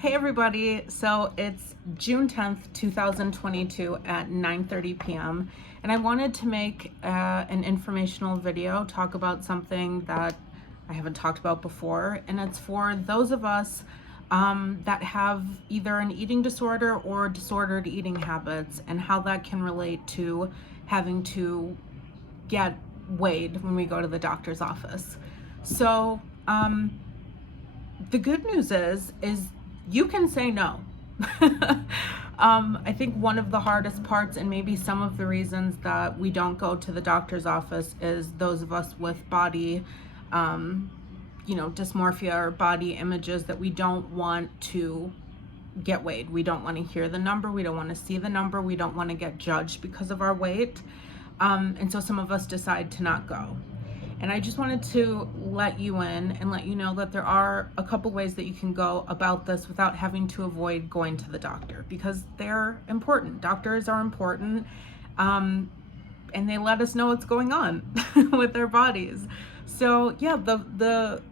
Hey everybody, so it's June 10th, 2022 at 9:30 p.m. and I wanted to make an informational video, talk about something that I haven't talked about before, and it's for those of us that have either an eating disorder or disordered eating habits and how that can relate to having to get weighed when we go to the doctor's office. So the good news is you can say no. I think one of the hardest parts, and maybe some of the reasons that we don't go to the doctor's office, is those of us with body, dysmorphia or body images that we don't want to get weighed. We don't want to hear the number. We don't want to see the number. We don't want to get judged because of our weight. And so some of us decide to not go. And I just wanted to let you in and let you know that there are a couple ways that you can go about this without having to avoid going to the doctor, because they're important. Doctors are important, and they let us know what's going on with our bodies. So yeah, the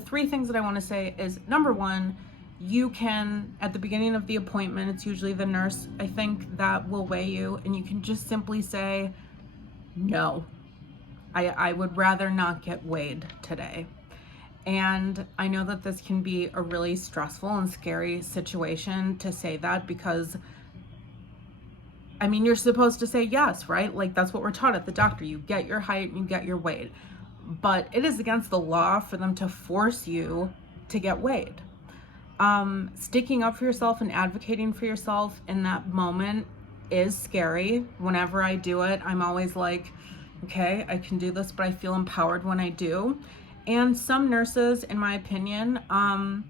three things that I want to say is, number one, you can, at the beginning of the appointment, it's usually the nurse, I think, that will weigh you, and you can just simply say, no. I would rather not get weighed today. And I know that this can be a really stressful and scary situation to say that, because I mean, you're supposed to say yes, right? Like, that's what we're taught at the doctor. You get your height and you get your weight. But it is against the law for them to force you to get weighed. Sticking up for yourself and advocating for yourself in that moment is scary. Whenever I do it, I'm always like, okay, I can do this, but I feel empowered when I do. And some nurses, in my opinion, I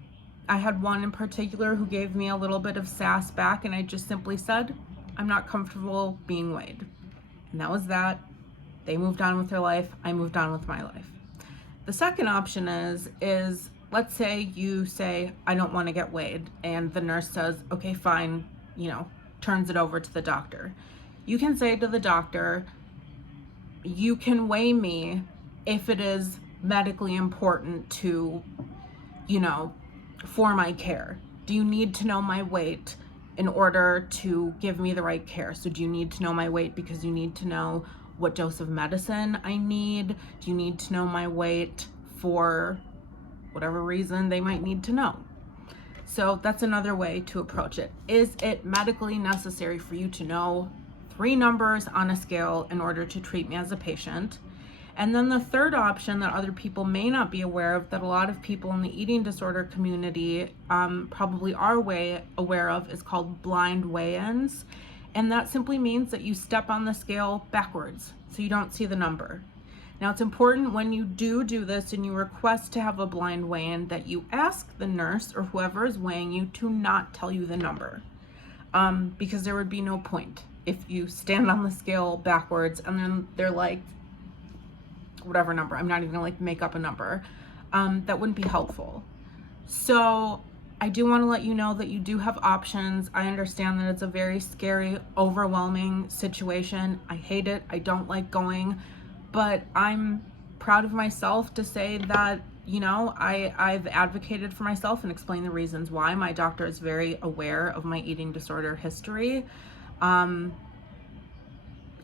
had one in particular who gave me a little bit of sass back, and I just simply said, I'm not comfortable being weighed. And that was that. They moved on with their life. I moved on with my life. The second option is let's say you say, I don't want to get weighed, and the nurse says, okay, fine, turns it over to the doctor. You can say to the doctor, you can weigh me if it is medically important to, for my care. Do you need to know my weight in order to give me the right care? So do you need to know my weight because you need to know what dose of medicine I need? Do you need to know my weight for whatever reason they might need to know? So that's another way to approach it. Is it medically necessary for you to know 3 numbers on a scale in order to treat me as a patient? And then the third option that other people may not be aware of, that a lot of people in the eating disorder community probably are aware of, is called blind weigh-ins. And that simply means that you step on the scale backwards, so you don't see the number. Now, it's important when you do this and you request to have a blind weigh-in that you ask the nurse or whoever is weighing you to not tell you the number, because there would be no point if you stand on the scale backwards and then they're like, whatever number, I'm not even gonna make up a number, that wouldn't be helpful. So I do want to let you know that you do have options. I understand that it's a very scary, overwhelming situation. I hate it. I don't like going, but I'm proud of myself to say that, I've advocated for myself and explained the reasons why. My doctor is very aware of my eating disorder history. And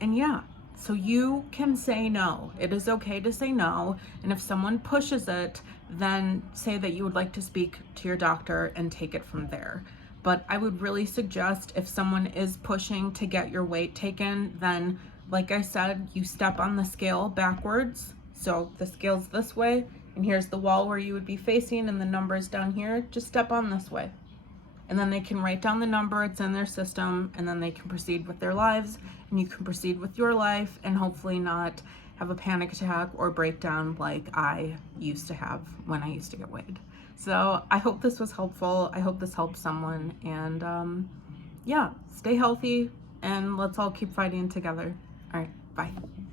yeah, so you can say no. It is okay to say no. And if someone pushes it, then say that you would like to speak to your doctor and take it from there. But I would really suggest, if someone is pushing to get your weight taken, then, like I said, you step on the scale backwards. So the scale's this way, and here's the wall where you would be facing, and the number's down here. Just step on this way. And then they can write down the number, it's in their system, and then they can proceed with their lives, and you can proceed with your life and hopefully not have a panic attack or breakdown like I used to have when I used to get weighed. So I hope this was helpful. I hope this helps someone, and yeah, stay healthy and let's all keep fighting together. All right, bye.